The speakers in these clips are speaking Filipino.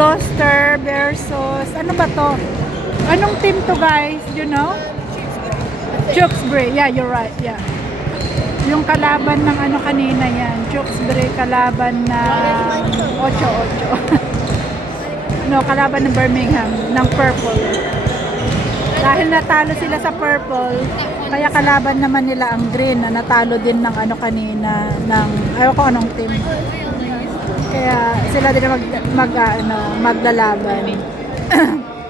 Gloucester versus, ano ba to? Anong team to guys? You know? Tewkesbury. Yeah, you're right. Yeah. Yung kalaban ng ano kanina yan. Tewkesbury kalaban na 8-8. No, kalaban ng Birmingham ng Purple. Dahil natalo sila sa Purple, kaya kalaban naman nila ang Green na natalo din ng ano kanina ng ayaw ko anong team. Kaya sila din maglalaban.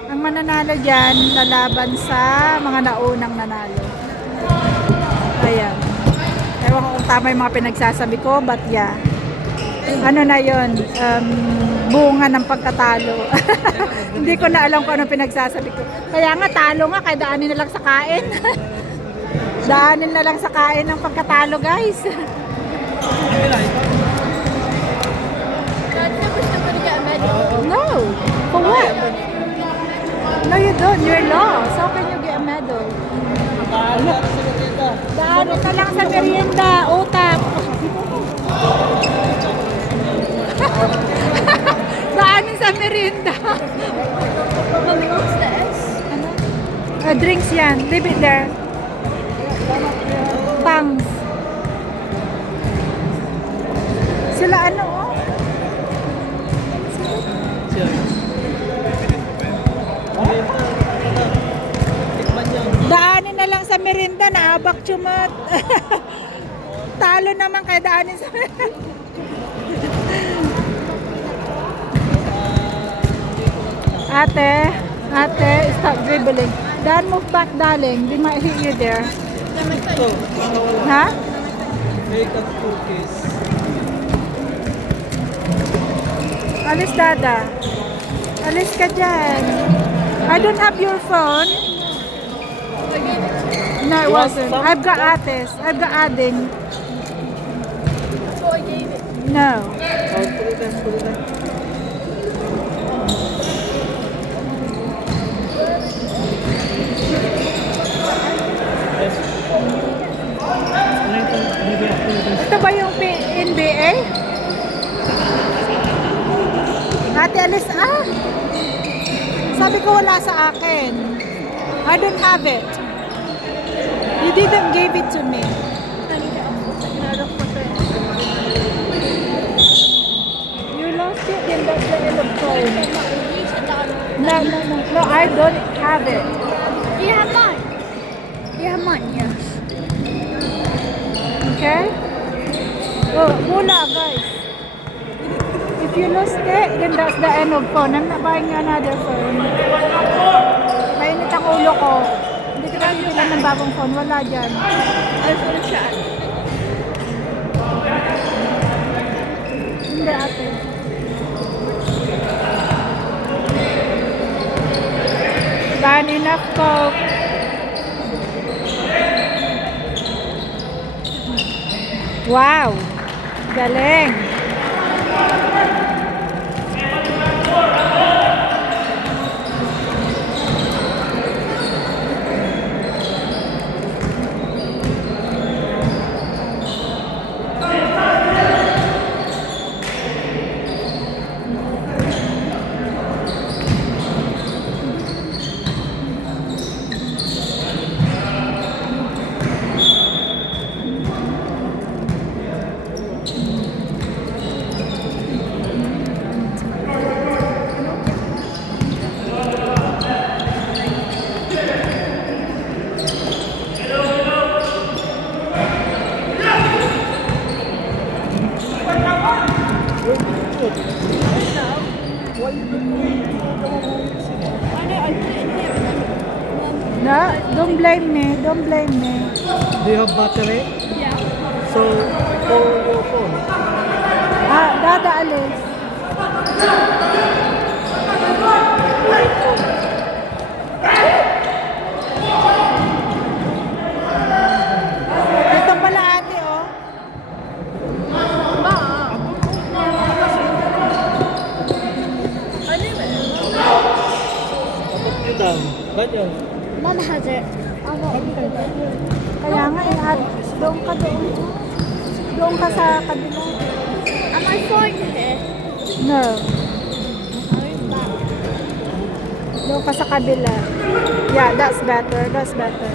Ang mananalo diyan lalaban sa mga naunang nanalo. Ayan. Ewan ko kung tama yung mga pinagsasabi ko, but yeah. Ano na yon, bunga ng pagkatalo. Hindi ko na alam kung ano pinagsasabi ko. Kaya nga, talo nga, kaya daanin na lang sa kain. Daanin na lang sa kain ng pagkatalo, guys. No. For what? No, you don't. You're lost. How can you get a medal? Daanin na lang sa merienda, utak. Daanin sa merienda. Drinks yan. Leave it there. Tangs. Sila ano oh? Daanin na lang sa merienda. Naabak chumat. Talo naman kaya daanin sa merienda. Ate, stop dribbling. Dan, move back, darling. They might hit you there. Ha? Make up cookies. Alis, Dada. Alis ka dyan. I don't have your phone. No, it wasn't. I've got Ates. I've got Ading. No. Put it down. Ito ba yung NBA? Ate, alis sabi ko wala sa akin. I don't have it. You didn't give it to me. You lost it, then that's the end of phone. No, I don't have it. Do you have mine? You have mine, yes. Okay? Oh, wala guys. If you lost it, then that's the end of phone. I'm not buying you another phone. Mainit ang ulo ko. Hindi ko na bibilan ng bagong phone. Wala dyan. I was gonna chat. Hindi ate. Done enough Coke. Wow! Galing! No, don't blame me. Don't blame me. Do you have battery? Yeah. So, for your phone. Dada alis. Ito pala ate, oh. Put it down. Ganyan. Mom has it. I want it. Kaya nga, doon ka doon. Doon ka sa kabila. Am I fine here? No. Doon ka sa kabila. Yeah, that's better. That's better.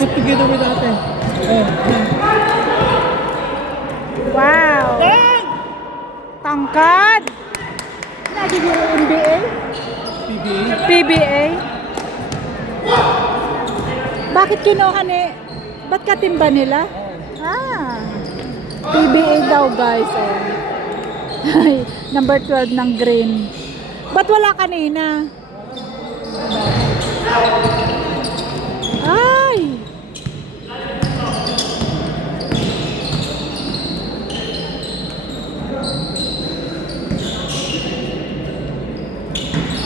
Sit together with ate. Ayan. Wow! Tangkad! Lagi mo NBA? PBA. PBA? Bakit kinuha ni... Ba't katimba nila? Ah! PBA daw guys. Oh. Number 12 ng green. Ba't wala kanina? Ay!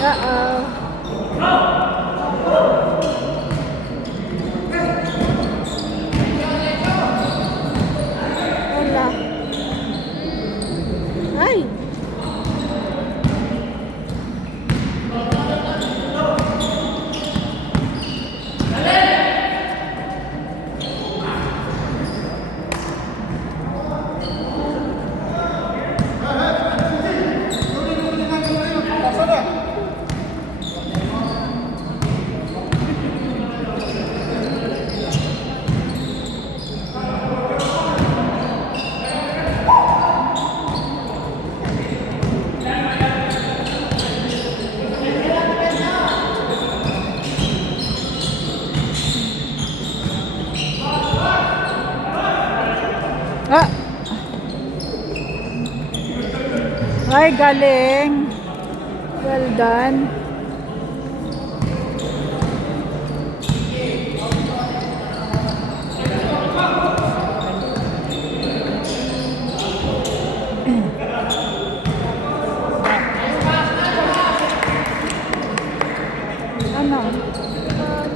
Uh-oh. Wala. Ay! Ah! Ay, galing. Well done. Ano?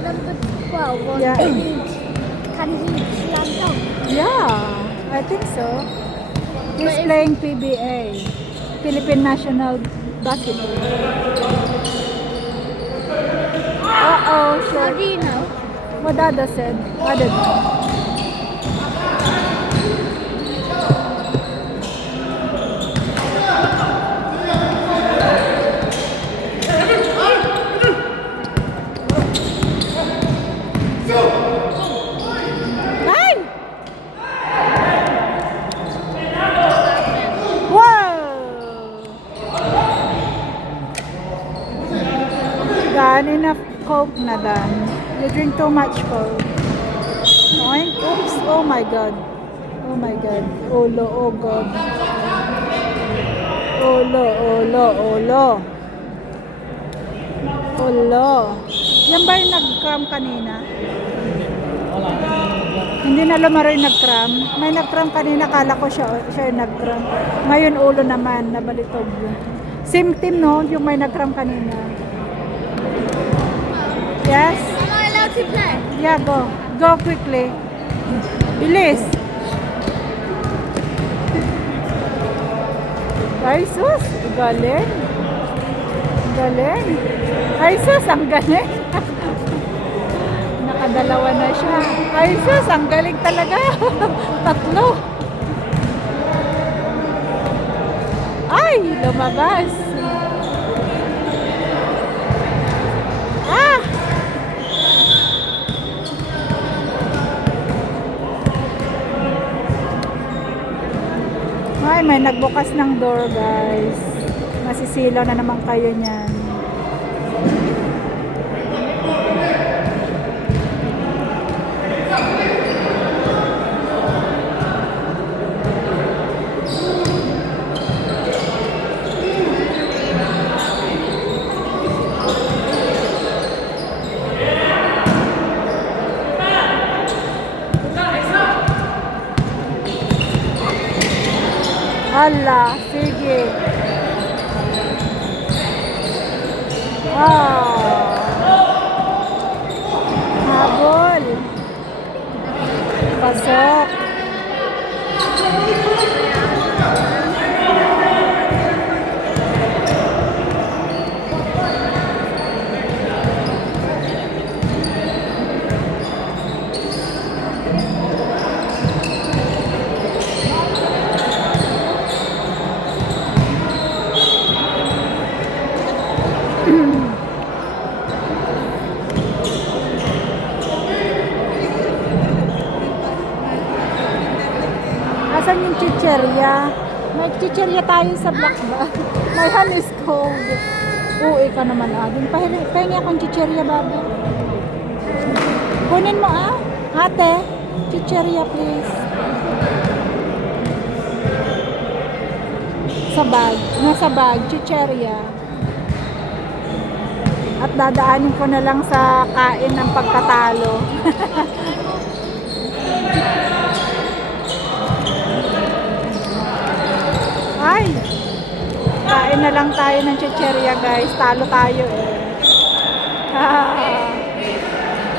Number 12. Yeah. Can he slam down? Yeah, I think so. He's playing PBA, Philippine National Basketball. Uh-oh, How shit. do you know? What Dada said. I don't know. Ay! Wow! Dan, enough Coke na Dan. You drink too much Coke. Oink. Oops. Oh my God. Oh my God. Olo. Oh God. Olo. Olo. Olo. Olo. Yan ba yung nag-cram kanina? Wala. Hindi na lumaro yung nag-cram. May nag-cram kanina, kala ko siya yung nag-cram. Ngayon ulo naman, nabalitog. Same team no, yung may nag-cram kanina. Yes? Am I allowed to play? Yeah, go. Go quickly. Bilis. Ay, sus. Galing. Galing. Ay, sus. Ang galing. Nakadalawa na siya. Ay, sus. Ang galing talaga. Tatlo. Ay, lumabas. Ah! Ay, may nagbukas ng door, guys. Masisilaw na naman kayo niyan. Hala, sige. Habol. Pasok. Nasaan yung chicherya? May chicherya tayo sa Black ba? My hand is cold. Uwi ka naman Adin. Pahingi akong chicherya, babe. Kunin mo Ate, chicherya please. Sa bag. Nasa bag, chicherya. At dadaanin ko na lang sa kain ng pagkatalo. Ay! Kain na lang tayo ng chicherya guys. Talo tayo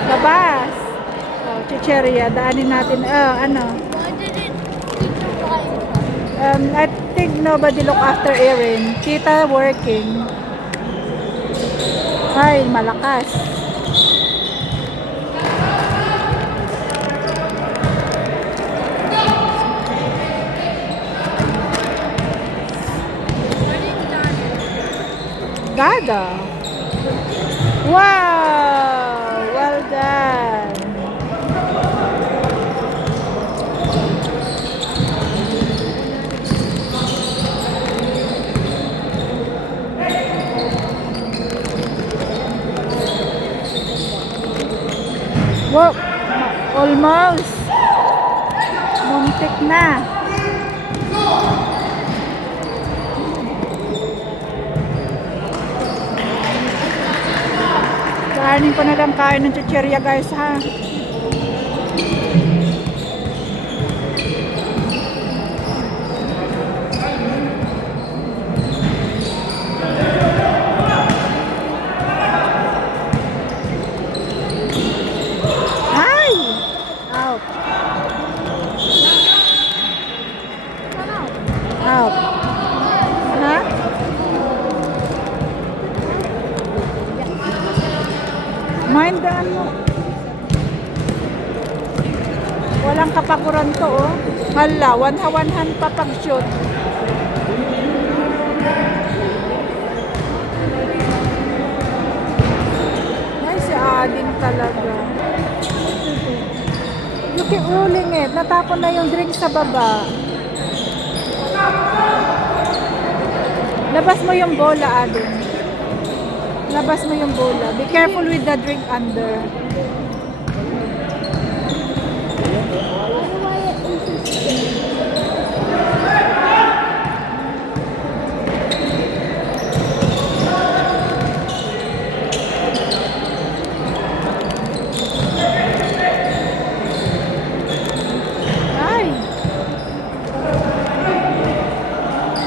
Labas! Oh, chicherya. Daanin natin. Ano? Why did it keep flying? I think nobody look after Erin. Kita working. Ay, malakas. Gaga. Wow! Well done. Wow! Almost. Muntik na. Kainin ko na lang kain ng chicherya guys ha. Ay! Out. Out. Ha? Mind the ano. Walang kapakuran to Hala, one-one-han pa pag-shoot. Ay, si Adin talaga. You keep rolling it. Natapon na yung drink sa baba. Labas mo yung bola, Adin. Labas mo yung bola. Be careful with the drink under. Ay!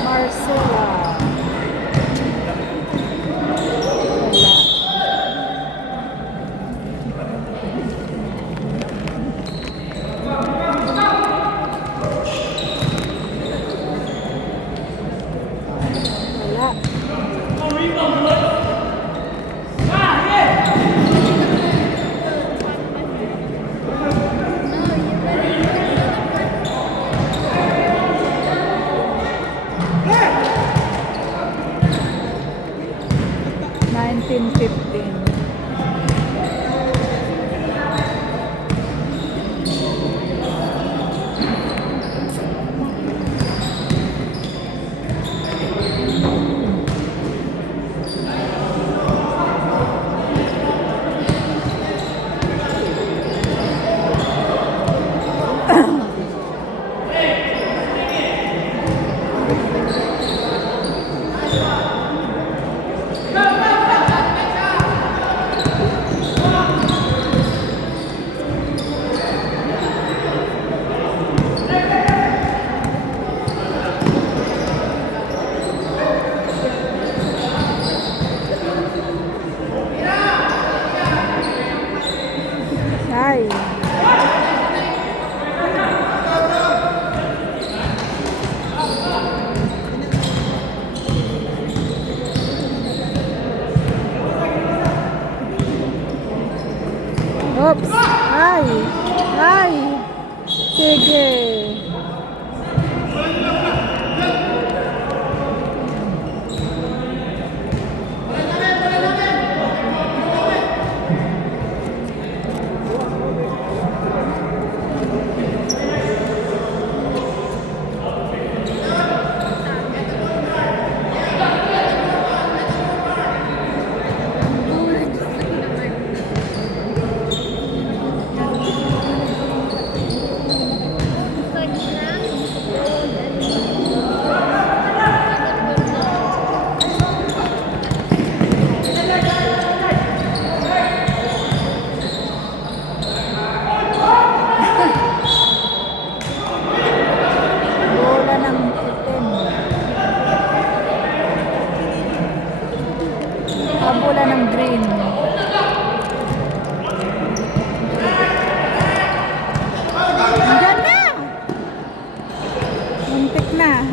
Marcela. Wala. 1915. Ay. Oops. Ay. Ay. Sige. na.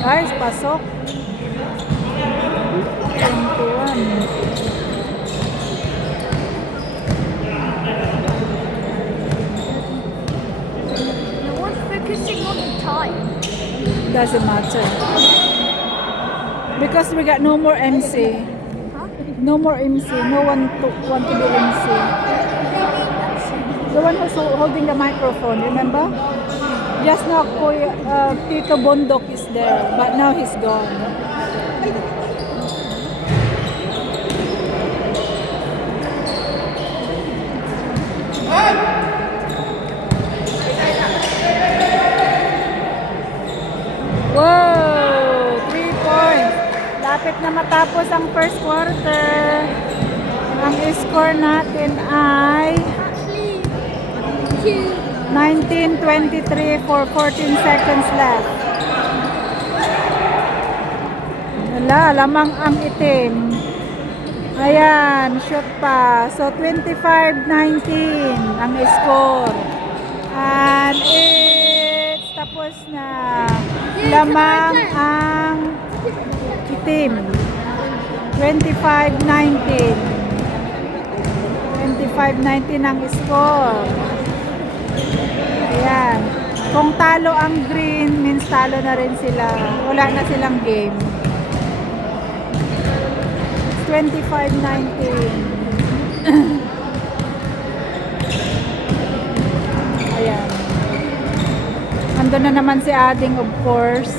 Guys, pasok. 21. No one's focusing on the time. Doesn't matter. Because we got no more MC. Huh? No more MC. No one to want to be MC. The one who's holding the microphone, remember? Just now, Tito Bondok is there, but now he's gone. Wow! 3 points. Lapit na matapos ang first quarter. Ang score natin ay Actually, 19-23 for 14 seconds left. Wala, lamang ang itim. Ayan, shoot pa. So, 25-19 ang score. And it's tapos na. Lamang ang itim. 25-19. 25-19 ang score. Ayan. Kung talo ang green, means talo na rin sila. Wala na silang game. 25-19. Ayan. Andun na naman si Ading, of course.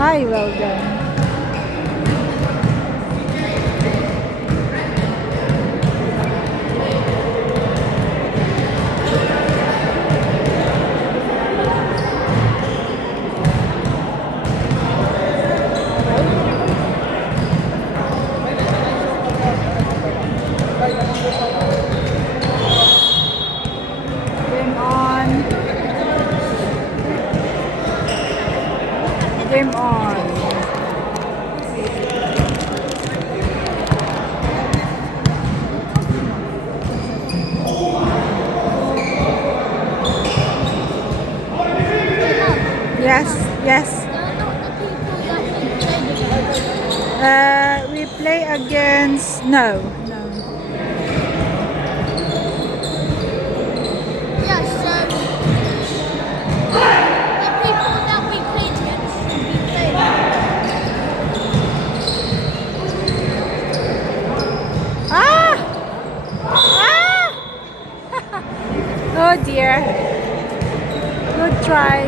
Ay, well done. Game on. Game on. Yes, yes. We play against no. yeah, so the people that we played against should be playing. Ah! Ah! Oh dear. Good try.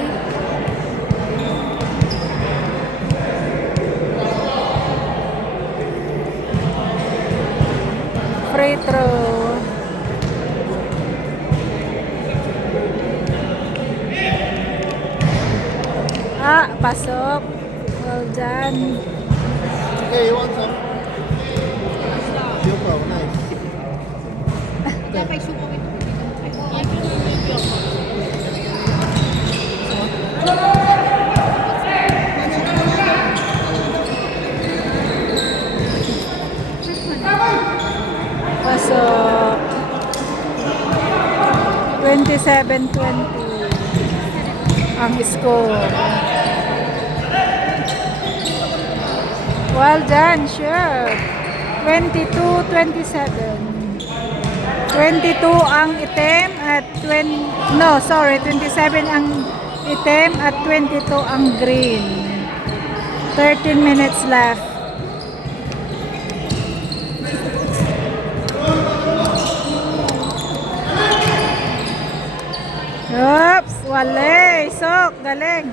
Free throw. Ah, pasok. Well done. Okay, you want some? Super, nice. Pasok. 27-20 ang score. Well done, sure. 22-27. 22 ang itim at 27 ang itim at 22 ang green. 13 minutes left. Oops, wale. Sok, galing.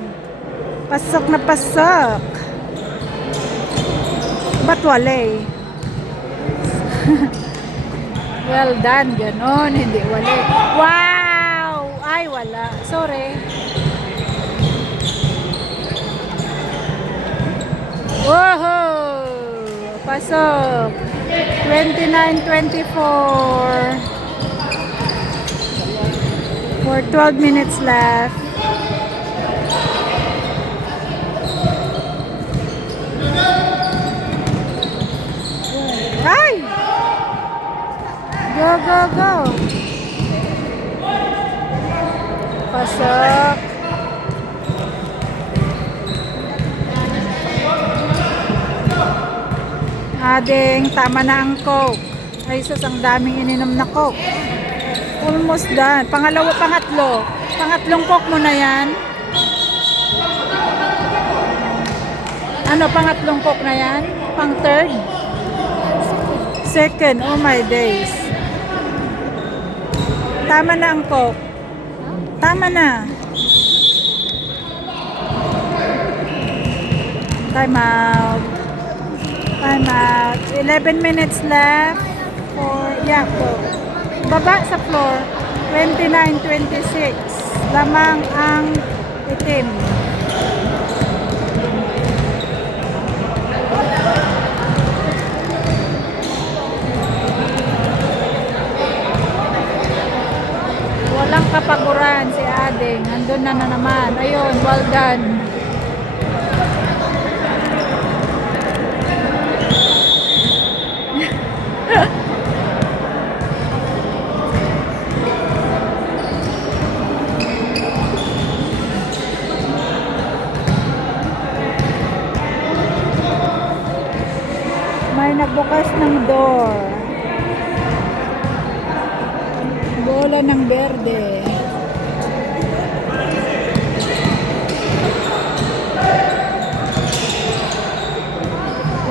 Pasok na pasok. Ba't wale? Well done, ganon. Hindi wale. Wow! Ay, wala. Sorry. Whoa! Pasok. 29-24. For 12 minutes left. Ay! Go, go, go! Pasok. Ading, tama na ang Coke. Ay, sus, ang daming ininom na Coke. Almost done. Pangatlo. Pangatlong Coke mo na yan. Ano, pangatlong Coke na yan? Pang third? Second. Oh my days. Tama na ang Coke. Tama na. Time out. Time out. 11 minutes left for Yako. Baba sa floor. 29-26. Lamang ang itim. Walang kapaguran si Ading. Andun na naman. Ayun, well done. May nagbukas ng door. Bola ng berde.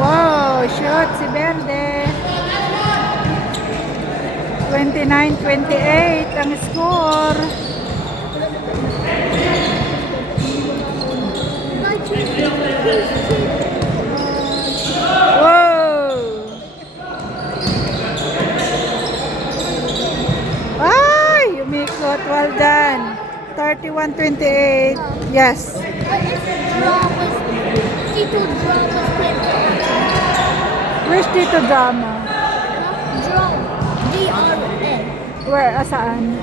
Wow, shot si Berde. 29-28 ang score. Wow! Ay, umikot. Well done. 31-28. Yes. What if draw was Tito draw was played? Where's Tito Drama? Draw. D-R-A. Where? Asaan?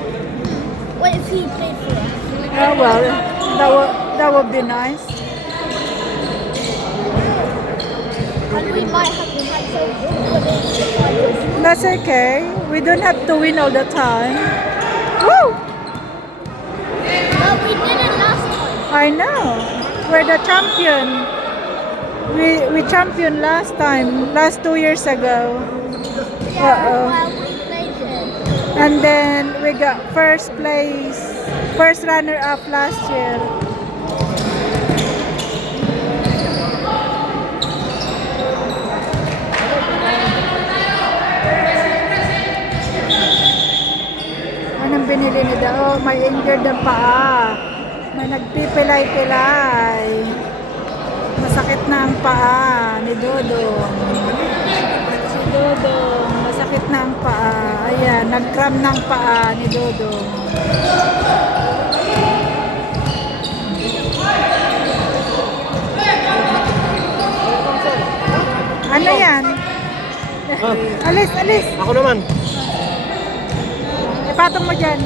What if he played for us? Oh, well, that would be nice. And we might have to have some good. That's okay. We don't have to win all the time. Woo! But we did it last time. I know. We're the champion. We champion last time, last 2 years ago. Uh-oh. Well, we played it. And then we got first place, first runner up last year. Anong binili ni Dao? May injured ang paa. May nagpipilay-pilay. Masakit na ang paa ni Dodong. Si Dodong, masakit na ang paa. Ayan, nag-cramp ng paa ni Dodong. Ano yan? Alis, alis. Ako naman. Ipatong mo dyan.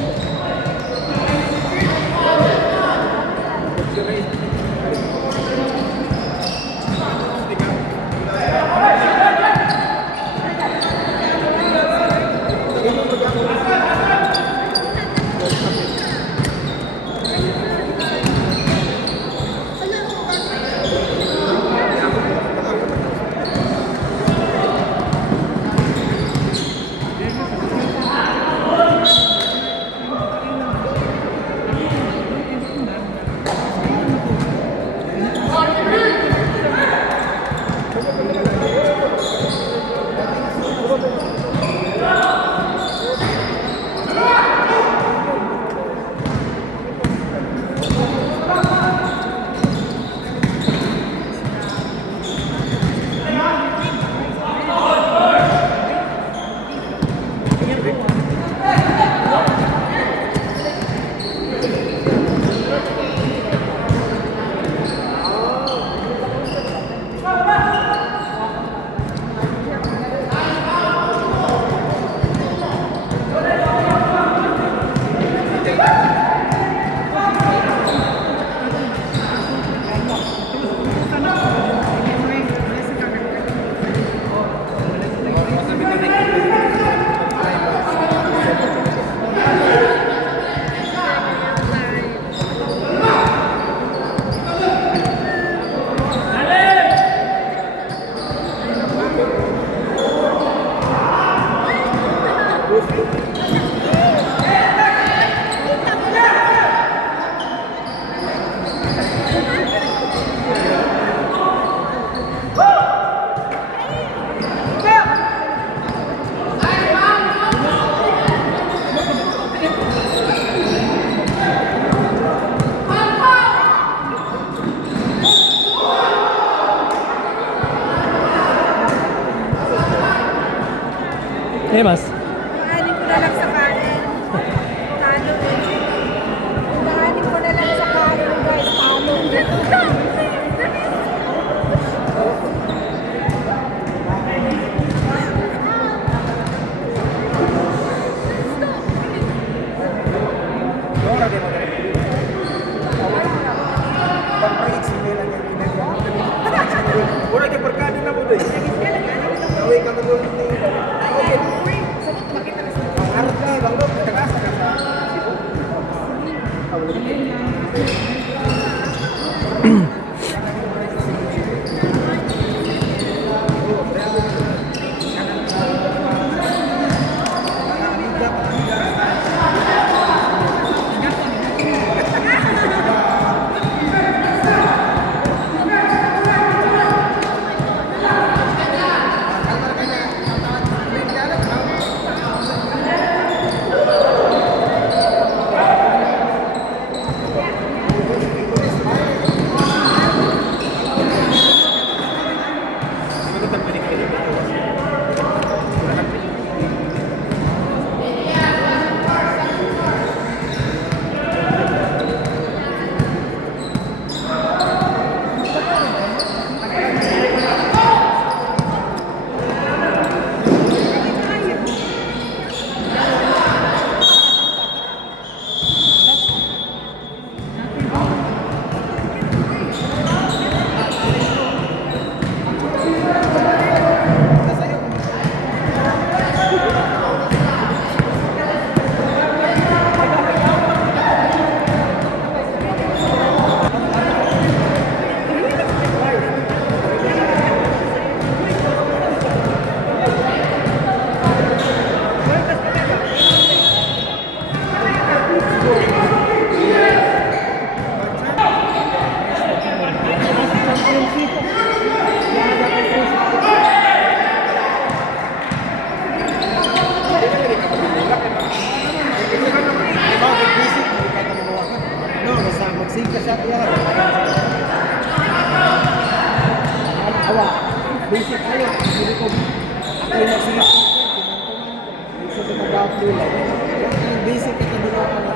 Eh, mas. Paanin ko na lang sa kanin. Talo. Paanin ko na lang sa kanin, guys. Talo. Basic ayo, jadi kok ako yung nagsigit ko, tinantungan ko. Isa sa nag-upload. Yung basic ito dito ako.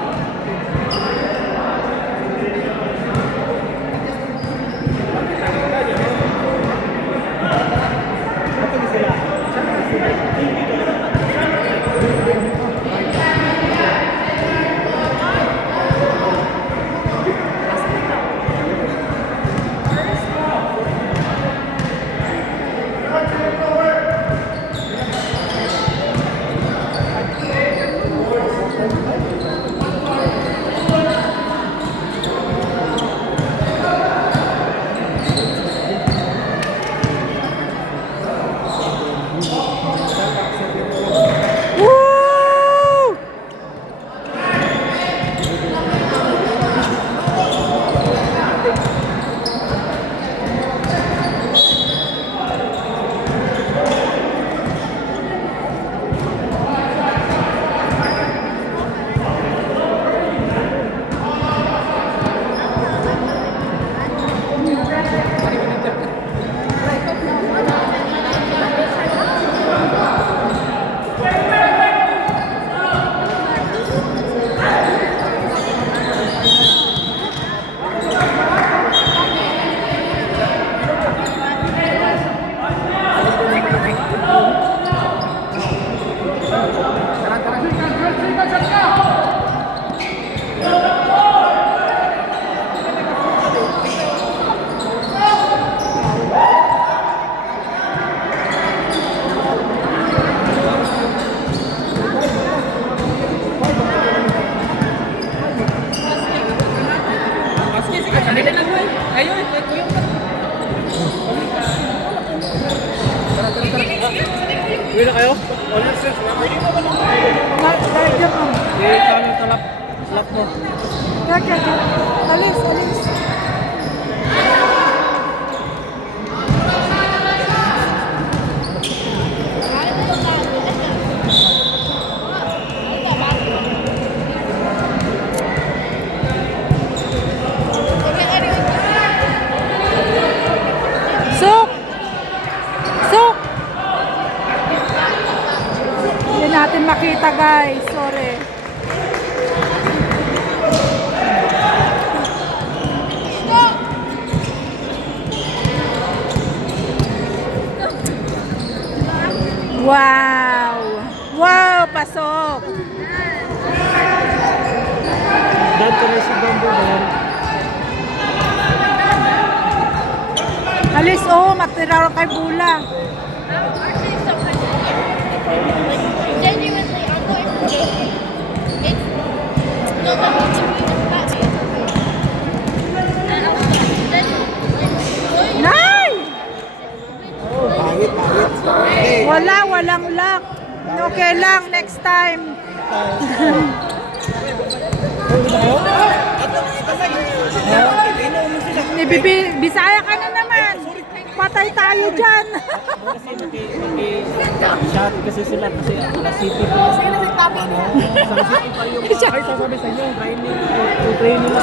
Uwi na kayo? Eh, kano yung talap mo? Alis, alis. Sok! Sok! Alis, matira kay Bula. Genuinely, I'm going for gaming. It's not that much of you about me. And I'm like, Nay! Pangit. Okay. Walang luck. Okay lang, next time. Bisaya ka na naman. Patay tayo dyan. Kasi shot kasi sila kasi alas city pa yung sa city pa yung ay sasabi sa inyo training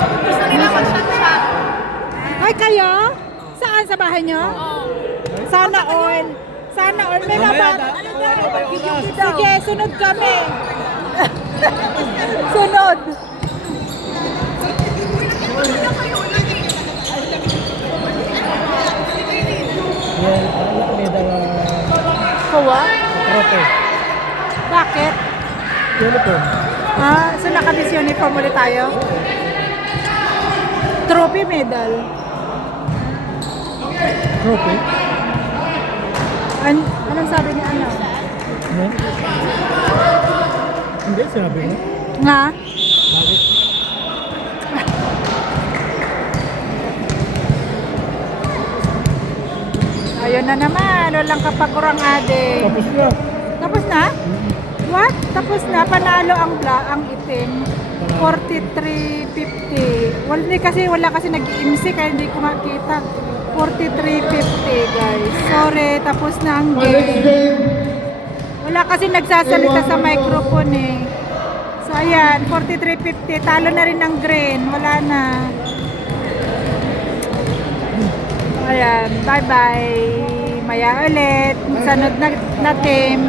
Ay, kayo? Saan sa bahay nyo? Sana all. Sana all. May mabat. Sige, sunod kami. Sunod. yan medal Kawa? trophy Bakit? uniform So naka-miss uniform ulit tayo? Trophy medal. trophy Anong sabi ni ano? hindi sinabi mo Nga? bakit Ayun na naman. Walang kapakurang ade. tapos na Tapos na? What? Tapos na? Panalo ang itim. 43.50. Wala kasi nag-IMC kaya hindi ko makita. 43.50 guys. Sorry, tapos na ang game. Wala kasi nagsasalita sa microphone eh. So ayan, 43.50. Talo na rin ang green. Wala na. Ayan, bye-bye. Maya ulit. Sanod na team.